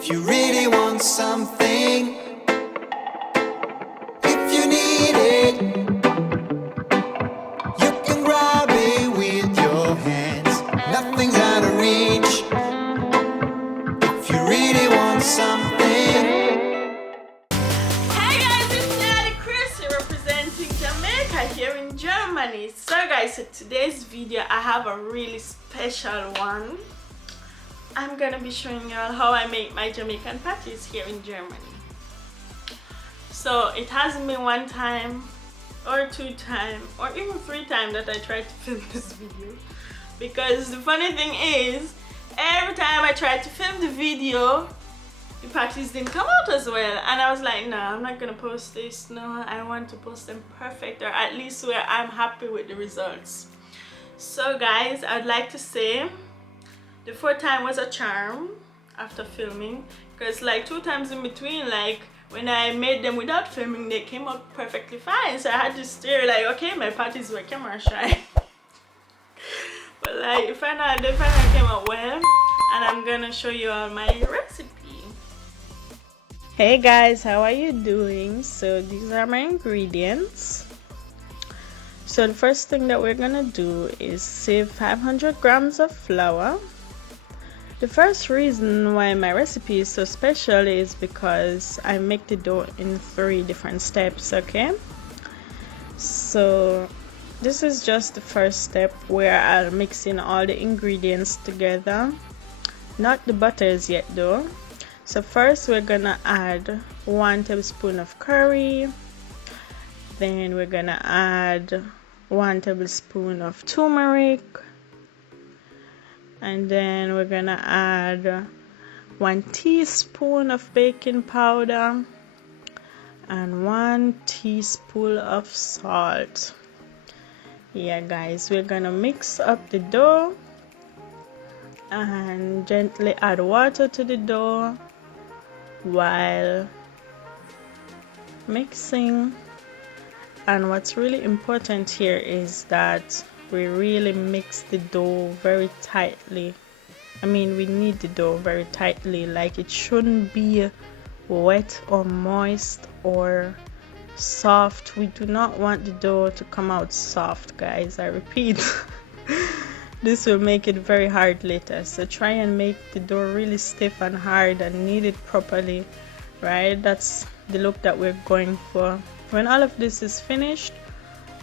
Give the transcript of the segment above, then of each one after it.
If you really want something, if you need it, you can grab it with your hands. Nothing's out of reach. If you really want something. Hey guys, it's Yaadie Chrissy representing Jamaica here in Germany. So guys, so today's video I have a really special one. I'm gonna be showing you all how I make my Jamaican patties here in Germany. So it hasn't been one time or two times or even three times that I tried to film this video, because the funny thing is every time I tried to film the video the patties didn't come out as well, and I was like, no, I'm not gonna post this. No, I want to post them perfect, or at least where I'm happy with the results. So guys, I'd like to say the fourth time was a charm after filming, because like two times in between, like when I made them without filming, they came out perfectly fine. So I had to stare like, okay, my patties were camera shy. But like they finally came out well, and I'm gonna show you all my recipe. Hey guys, how are you doing? So these are my ingredients. So the first thing that we're gonna do is sieve 500 grams of flour. The first reason why my recipe is so special is because I make the dough in 3 different steps, okay? So this is just the first step where I'll mix in all the ingredients together. Not the butters yet though. So first we're gonna add 1 tablespoon of curry, then we're gonna add 1 tablespoon of turmeric, and then we're gonna add 1 teaspoon of baking powder and 1 teaspoon of salt. Yeah guys, we're gonna mix up the dough and gently add water to the dough while mixing. And what's really important here is that we really mix the dough very tightly. I mean, we knead the dough very tightly, like it shouldn't be wet or moist or soft. We do not want the dough to come out soft, guys. I repeat. This will make it very hard later, so try and make the dough really stiff and hard and knead it properly, right? That's the look that we're going for. When all of this is finished,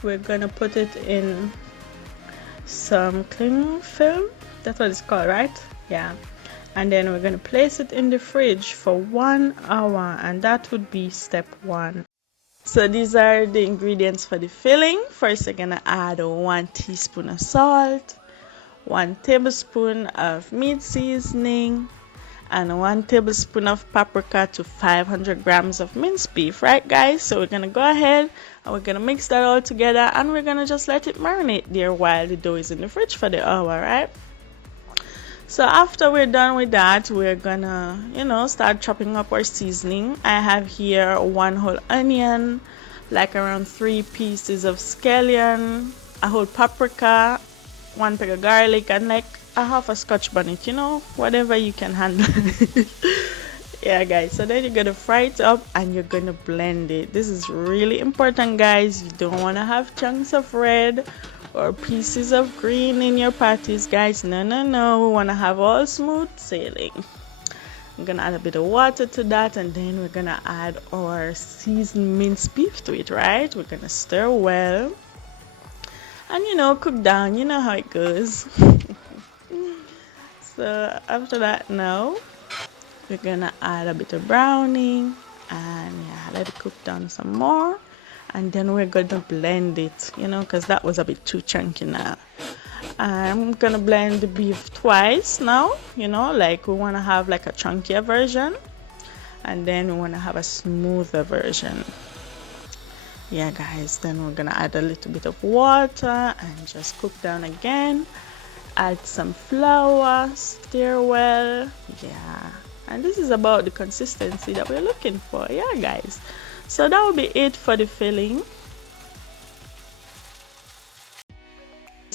we're gonna put it in some cling film. That's what it's called, right? Yeah. And then we're gonna place it in the fridge for 1 hour, and that would be step 1. So these are the ingredients for the filling. First, we're gonna add 1 teaspoon of salt, 1 tablespoon of meat seasoning, and 1 tablespoon of paprika to 500 grams of minced beef, right guys? So we're gonna go ahead and we're gonna mix that all together, and we're gonna just let it marinate there while the dough is in the fridge for the hour, right? So after we're done with that, we're gonna, start chopping up our seasoning. I have here 1 whole onion, like around 3 pieces of scallion, a whole paprika, 1 peg of garlic, and like a half a scotch bonnet, whatever you can handle. Yeah guys, so then you're gonna fry it up and you're gonna blend it. This is really important, guys. You don't want to have chunks of red or pieces of green in your patties, guys. No, we want to have all smooth sailing. I'm gonna add a bit of water to that, and then we're gonna add our seasoned minced beef to it, right? We're gonna stir well and cook down. You know how it goes. So after that, now we're gonna add a bit of browning and let it cook down some more, and then we're gonna blend it, because that was a bit too chunky. Now I'm gonna blend the beef twice now, like we want to have like a chunkier version, and then we want to have a smoother version. Yeah guys, then we're gonna add a little bit of water and just cook down again. Add some flour, stir well. Yeah, and this is about the consistency that we're looking for. Yeah guys, so that will be it for the filling.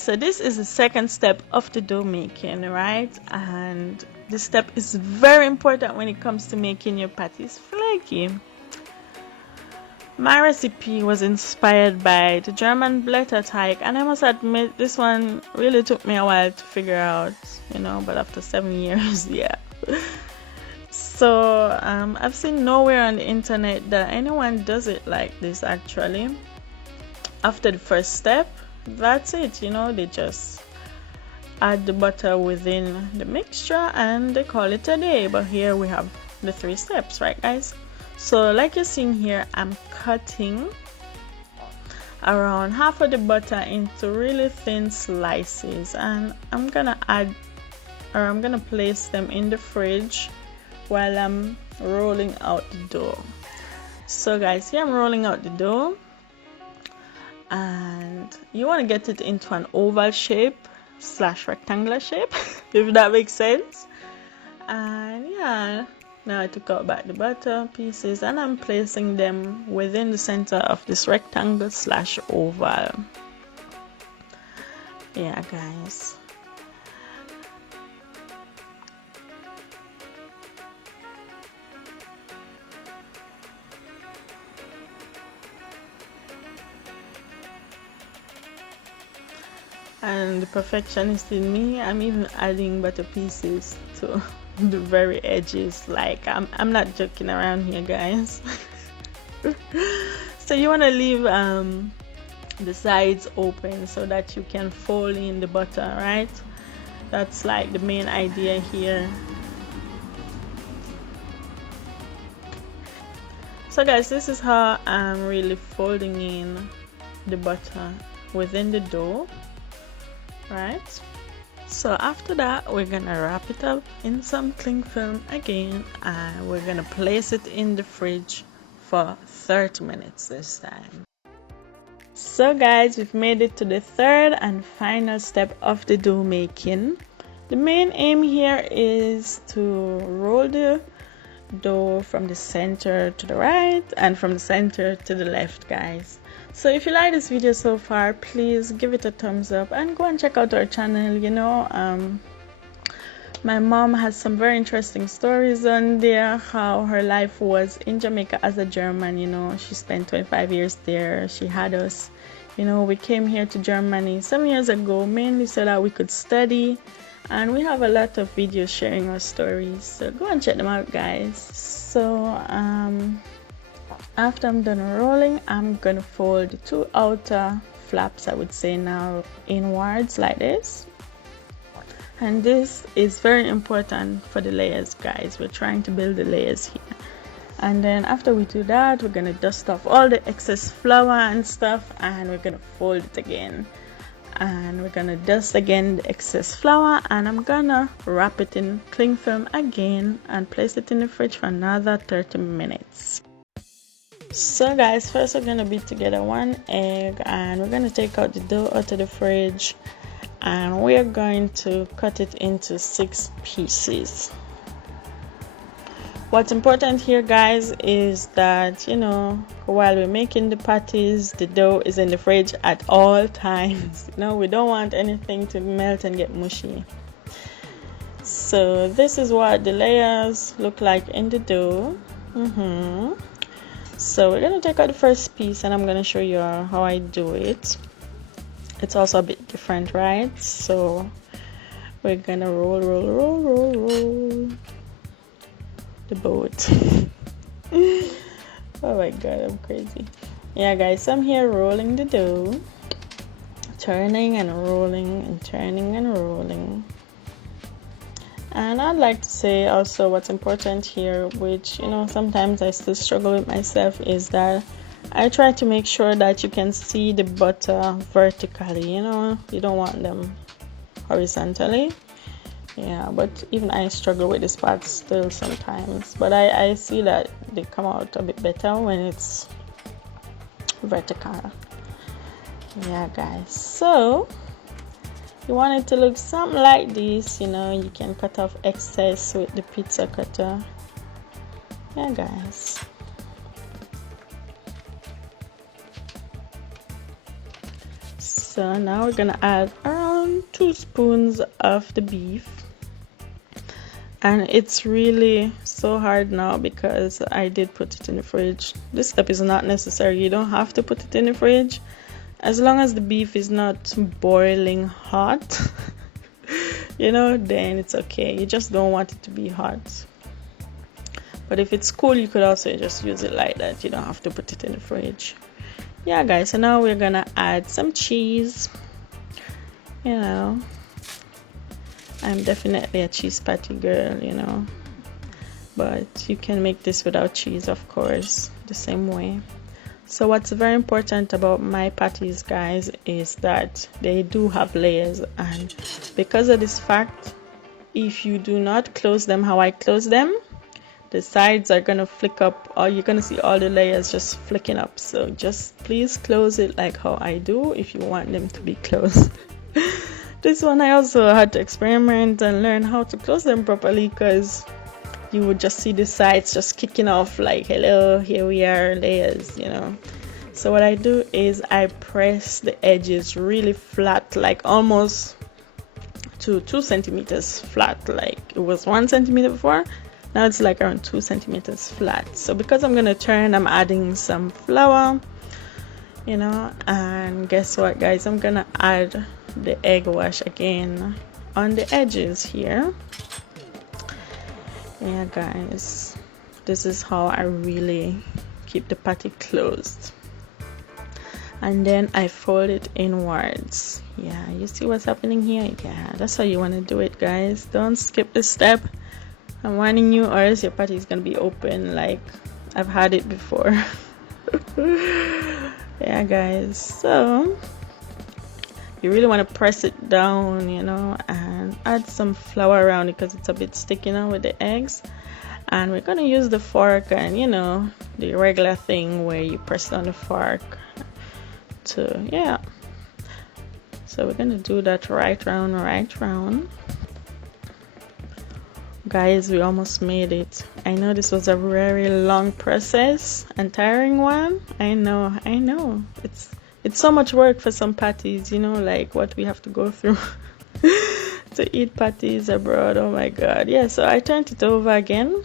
So this is the second step of the dough making, right? And this step is very important when it comes to making your patties flaky. My recipe was inspired by the German Blätterteig, and I must admit this one really took me a while to figure out, but after 7 years, yeah. So I've seen nowhere on the internet that anyone does it like this actually. After the first step, that's it, they just add the butter within the mixture and they call it a day. But here we have the 3 steps, right guys? So like you're seeing here, I'm cutting around half of the butter into really thin slices, and I'm gonna place them in the fridge while I'm rolling out the dough. So guys, here I'm rolling out the dough, and you want to get it into an oval shape / rectangular shape if that makes sense. And yeah, now I took out back the butter pieces and I'm placing them within the center of this rectangle / oval. Yeah guys, and the perfectionist in me, I'm even adding butter pieces to the very edges. Like I'm not joking around here guys. So you want to leave the sides open so that you can fold in the butter, right? That's like the main idea here. So guys, this is how I'm really folding in the butter within the dough, right? So after that, we're gonna wrap it up in some cling film again, and we're gonna place it in the fridge for 30 minutes this time. So guys, we've made it to the third and final step of the dough making. The main aim here is to roll the dough from the center to the right and from the center to the left, guys. So if you like this video so far, please give it a thumbs up and go and check out our channel. My mom has some very interesting stories on there, how her life was in Jamaica as a German. She spent 25 years there. She had us, we came here to Germany some years ago mainly so that we could study, and we have a lot of videos sharing our stories, so go and check them out guys. So after I'm done rolling, I'm gonna fold the 2 outer flaps, I would say now, inwards like this. And this is very important for the layers, guys. We're trying to build the layers here. And then after we do that, we're gonna dust off all the excess flour and stuff, and we're gonna fold it again. And we're gonna dust again the excess flour, and I'm gonna wrap it in cling film again and place it in the fridge for another 30 minutes. So guys, first we're gonna beat together 1 egg, and we're gonna take out the dough out of the fridge, and we're going to cut it into 6 pieces. What's important here guys is that while we're making the patties, the dough is in the fridge at all times. We don't want anything to melt and get mushy. So this is what the layers look like in the dough. So we're gonna take out the first piece, and I'm gonna show you how I do it. It's also a bit different, right? So we're gonna roll the boat. Oh my god, I'm crazy. Yeah guys, so I'm here rolling the dough, turning and rolling and turning and rolling. And I'd like to say also what's important here, which sometimes I still struggle with myself, is that I try to make sure that you can see the butter vertically. You don't want them horizontally. Yeah, but even I struggle with this part still sometimes, but I see that they come out a bit better when it's vertical. Yeah guys, so you want it to look something like this. You can cut off excess with the pizza cutter. Yeah guys, So now we're gonna add around 2 spoons of the beef. And it's really so hard now because I did put it in the fridge. This step is not necessary. You don't have to put it in the fridge. As long as the beef is not boiling hot, you know, then it's okay. You just don't want it to be hot. But if it's cool, you could also just use it like that. You don't have to put it in the fridge. Yeah, guys, so now we're gonna add some cheese. You know, I'm definitely a cheese patty girl, you know, but you can make this without cheese, of course, the same way. So what's very important about my patties, guys, is that they do have layers, and because of this fact, if you do not close them how I close them, the sides are gonna flick up, or you're gonna see all the layers just flicking up. So just please close it like how I do if you want them to be closed. This one I also had to experiment and learn how to close them properly, because you would just see the sides just kicking off like, hello, here we are, layers, you know. So what I do is I press the edges really flat, like almost to 2 centimeters flat. Like it was 1 centimeter before, now it's like around 2 centimeters flat. So because I'm gonna turn, I'm adding some flour, you know, and guess what, guys, I'm gonna add the egg wash again on the edges here. Yeah, guys, this is how I really keep the patty closed. And then I fold it inwards. Yeah, you see what's happening here? Yeah, that's how you want to do it, guys. Don't skip this step. I'm warning you, or else your patty is gonna be open like I've had it before. Yeah, guys, so you really want to press it down, you know, and add some flour around it because it's a bit sticky now with the eggs. And we're gonna use the fork, and you know, the regular thing where you press on the fork to, yeah. So we're gonna do that right round. Guys, we almost made it. I know this was a very long process and tiring one. I know. It's so much work for some patties, you know, like what we have to go through to eat patties abroad. Oh my god. Yeah, so I turned it over again,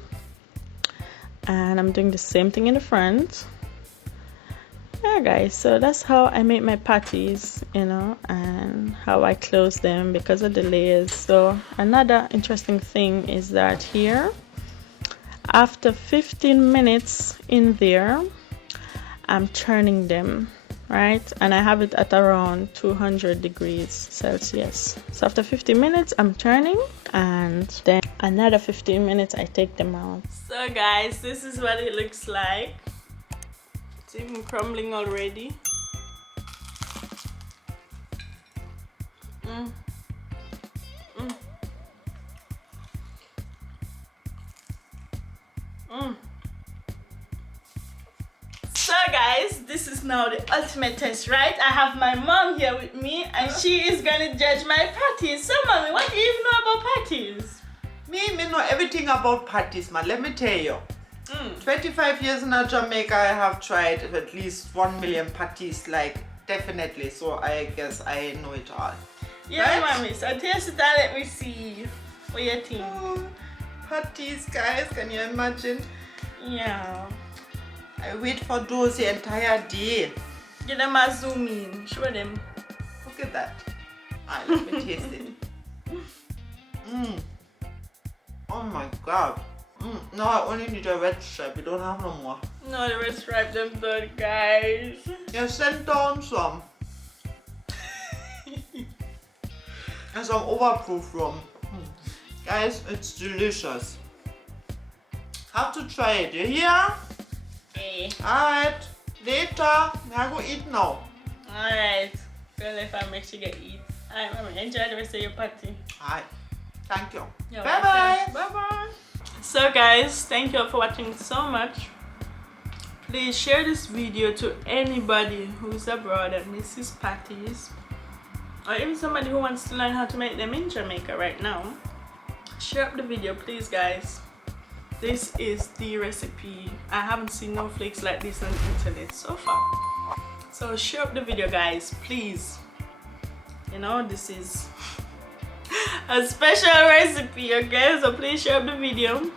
and I'm doing the same thing in the front. Yeah, guys, so that's how I make my patties, you know, and how I close them because of the layers. So another interesting thing is that here, after 15 minutes in there, I'm turning them, right? And I have it at around 200 degrees Celsius. So after 15 minutes, I'm turning, and then another 15 minutes, I take them out. So guys, this is what it looks like. It's even crumbling already. So guys, this is now the ultimate test, right? I have my mom here with me, and she is gonna judge my patties. So mommy, what do you even know about patties? Me know everything about patties, man. Let me tell you. 25 years in Jamaica, I have tried at least 1 million patties, like definitely. So I guess I know it all. Yeah, right? mommy. So taste it and let me see what you think. Oh, patties, guys, can you imagine? Yeah. I wait for those the entire day. Get them a zoom in. Show them. Look at that. Alright, let me taste it. Oh my god. No, I only need a red stripe. You don't have no more. No, the red stripe them done, guys. You send down some. And some overproof rum. Guys, it's delicious. Have to try it. You hear? Hey. Alright. Later. I go eat now. Alright. Well, if I make sure you eat. Alright, mommy. Enjoy the rest of your party. Alright. Thank you. Bye Bye. Bye. So guys, thank you all for watching so much. Please share this video to anybody who's abroad and misses patties, or even somebody who wants to learn how to make them in Jamaica right now. Share up the video, please, guys. This is the recipe. I haven't seen no flakes like this on the internet so far. So share up the video, guys, please. You know, this is a special recipe, okay? So please share the video.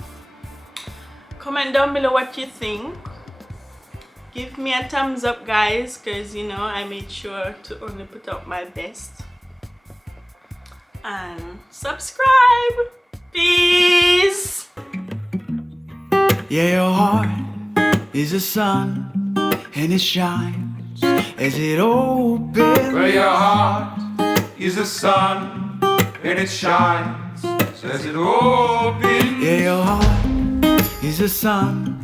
Comment down below what you think. Give me a thumbs up, guys, because you know I made sure to only put up my best. And subscribe. Peace. Yeah, your heart is a sun, and it shines as it opens. Where your heart is the sun, and it shines as it opens. Yeah, your heart is a sun,